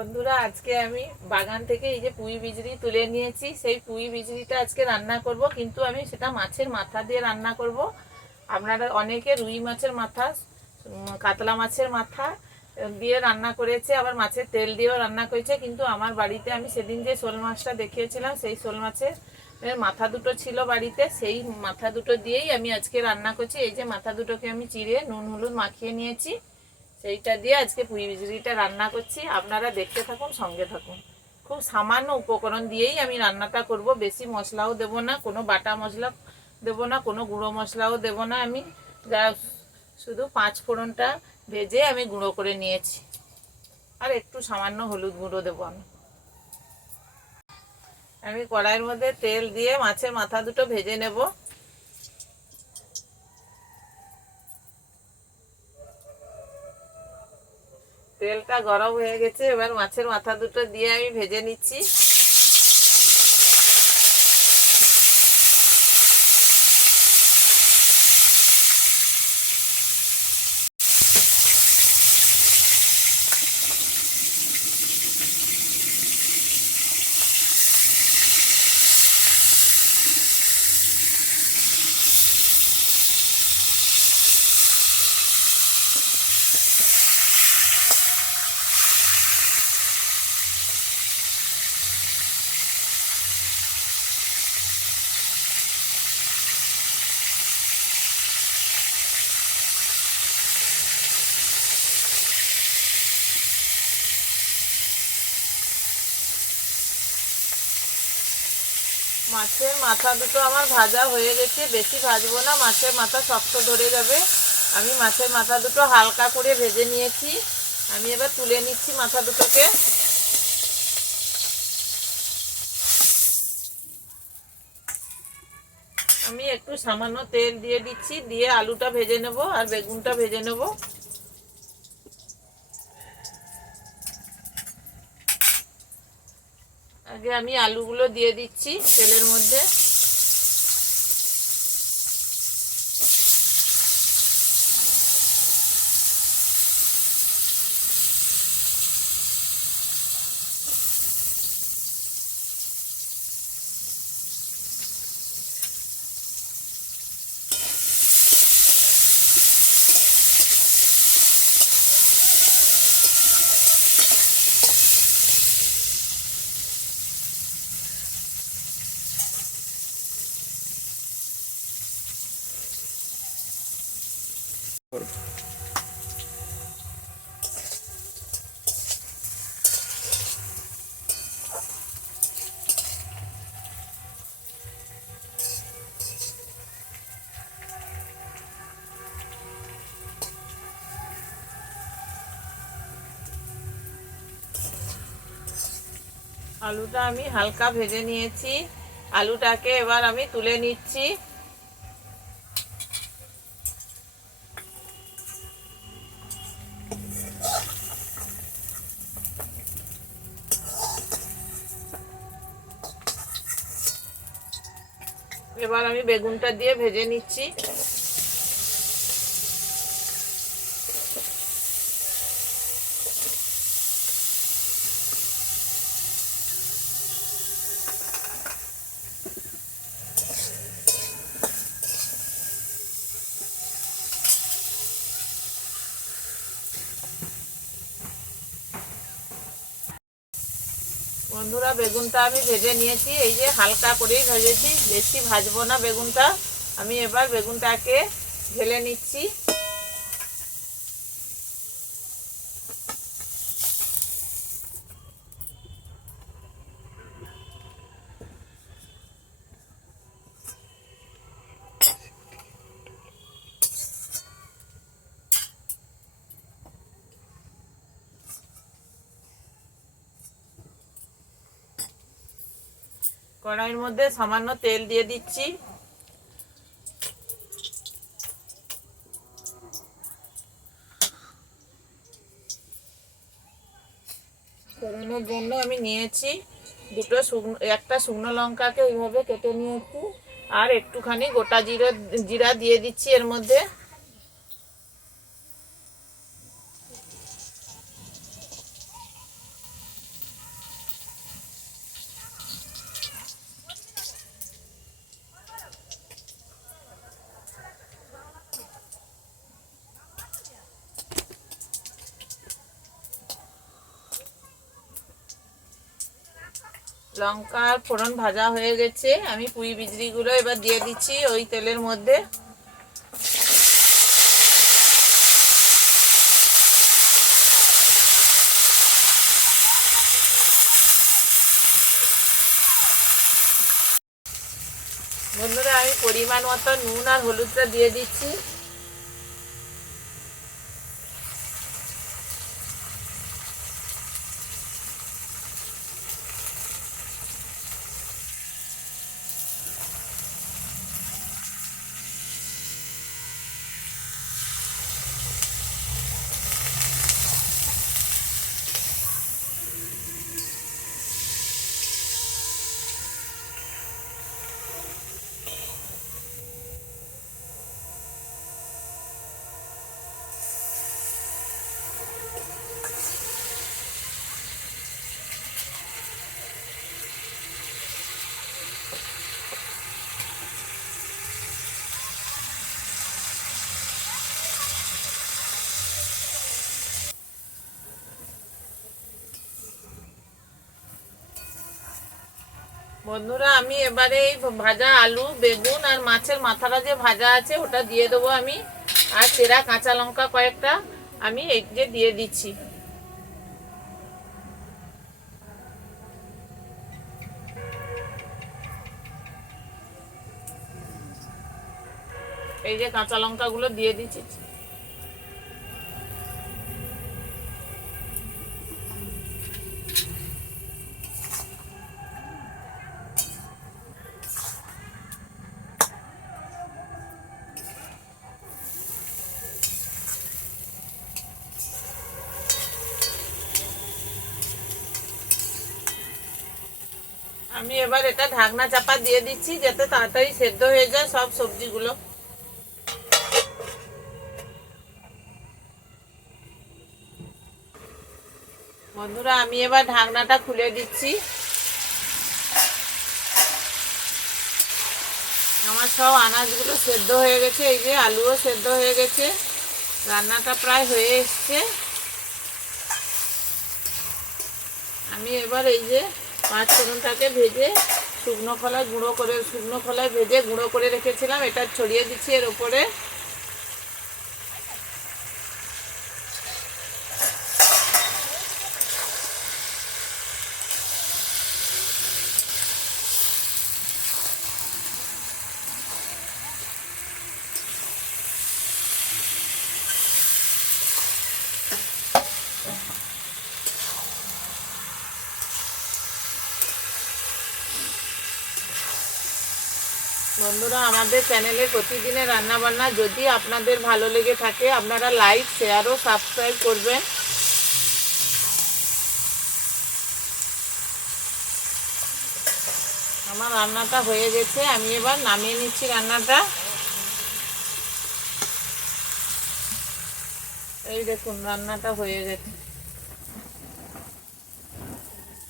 বন্ধুরা, আজকে আমি বাগান থেকে এই যে পুঁই বিজড়ি তুলে নিয়েছি, সেই পুঁই বিজড়িটা আজকে রান্না করব। কিন্তু আমি সেটা মাছের মাথা দিয়ে রান্না করব। আপনারা অনেকে রুই মাছের মাথা, কাতলা মাছের মাথা দিয়ে রান্না করেছে, আবার মাছের তেল দিয়েও রান্না করেছে। কিন্তু আমার বাড়িতে আমি সেদিন যে শোল মাছটা দেখিয়েছিলাম, সেই শোল মাছের মাথা দুটো ছিল বাড়িতে, সেই মাথা দুটো দিয়েই আমি আজকে রান্না করছি। এই যে মাথা দুটোকে আমি চিড়ে নুন হলুদ মাখিয়ে নিয়েছি, সেইটা দিয়ে আজকে পুঁই বিজড়িটা রান্না করছি। আপনারা দেখতে থাকুন, সঙ্গে থাকুন। খুব সামান্য উপকরণ দিয়েই আমি রান্নাটা করব। বেশি মশলাও দেব না, কোনো বাটা মশলা দেব না, কোনো গুঁড়ো মশলাও দেব না। আমি যা শুধু 5 ফোড়নটা ভেজে আমি গুঁড়ো করে নিয়েছি, আর একটু সামান্য হলুদ গুঁড়ো দেবো। আমি কড়াইয়ের মধ্যে তেল দিয়ে মাছের মাথা দুটো ভেজে নেব। তেলটা গরম হয়ে গেছে, এবার মাছের মাথা দুটো দিয়ে আমি ভেজে নিচ্ছি। মাছের মাথা দুটো আমার ভাজা হয়ে গেছে, বেশি ভাজবো না, মাছের মাথা শক্ত ধরে যাবে। আমি মাছের মাথা দুটো হালকা করে ভেজে নিয়েছি। আমি এবার তুলে নিচ্ছি মাথা দুটোকে। আমি একটু সামান্য তেল দিয়ে দিচ্ছি, দিয়ে আলুটা ভেজে নেব আর বেগুনটা ভেজে নেব। আগে আমি আলুগুলো দিয়ে দিচ্ছি তেলের মধ্যে। আলুটা আমি হালকা ভেজে নিয়েছি, আলুটাকে এবার আমি তুলে নিচ্ছি। এবার আমি বেগুনটা দিয়ে ভেজে নিচ্ছি। বন্ধুরা, বেগুনটা আমি ভেজে নিয়েছি, এই যে হালকা করেই ভেজেছি, বেশি ভাজবো না বেগুনটা। আমি এবার বেগুনটাকে ঢেলে নিচ্ছি। কড়াইয়ের মধ্যে সামান্য তেল দিয়ে দিচ্ছি। ফোড়নের জন্য আমি নিয়েছি একটা শুকনো লঙ্কাকে ওইভাবে কেটে নিয়েছি, আর একটুখানি গোটা জিরা দিয়ে দিচ্ছি এর মধ্যে। লঙ্কার ফোড়ন ভাজা হয়ে গেছে, আমি পুঁই বিজড়িগুলো এবার দিয়ে দিচ্ছি ওই তেলের মধ্যে। বন্ধুরা আমি পরিমাণ মতো নুন আর হলুদটা দিয়ে দিচ্ছি। বন্ধুরা আমি এবারে এই ভাজা আলু, বেগুন আর মাছের মাথাটা যে ভাজা আছে ওটা দিয়ে দেবো আমি, আর চেরা কাঁচা লঙ্কা কয়েকটা আমি এই যে দিয়ে দিচ্ছি। এই যে কাঁচা লঙ্কাগুলো দিয়ে দিচ্ছি। আমি এবার এটা ঢাকনা চাপা দিয়ে দিচ্ছি যাতে তাড়াতাড়ি সেদ্ধ হয়ে যায় সব সবজিগুলো। বন্ধুরা আমি এবার ঢাকনাটা খুলে দিচ্ছি। আমার সব আনাজগুলো সেদ্ধ হয়ে গেছে, এই যে আলুও সেদ্ধ হয়ে গেছে, রান্নাটা প্রায় হয়ে এসছে। আমি এবার এই যে পাঁচ ফোড়নটাকে ভেজে শুকনো খোলায় ভেজে গুঁড়ো করে রেখেছিলাম, এটা ছড়িয়ে দিচ্ছি এর উপরে। বন্ধুরা আমাদের চ্যানেলে প্রতিদিনের রান্নাবান্না যদি আপনাদের ভালো লেগে থাকে আপনারা লাইক, শেয়ার ও সাবস্ক্রাইব করবেন। আমার রান্নাটা হয়ে গেছে, আমি এবার নামিয়ে নিচ্ছি রান্নাটা। এই দেখুন রান্নাটা হয়ে গেছে।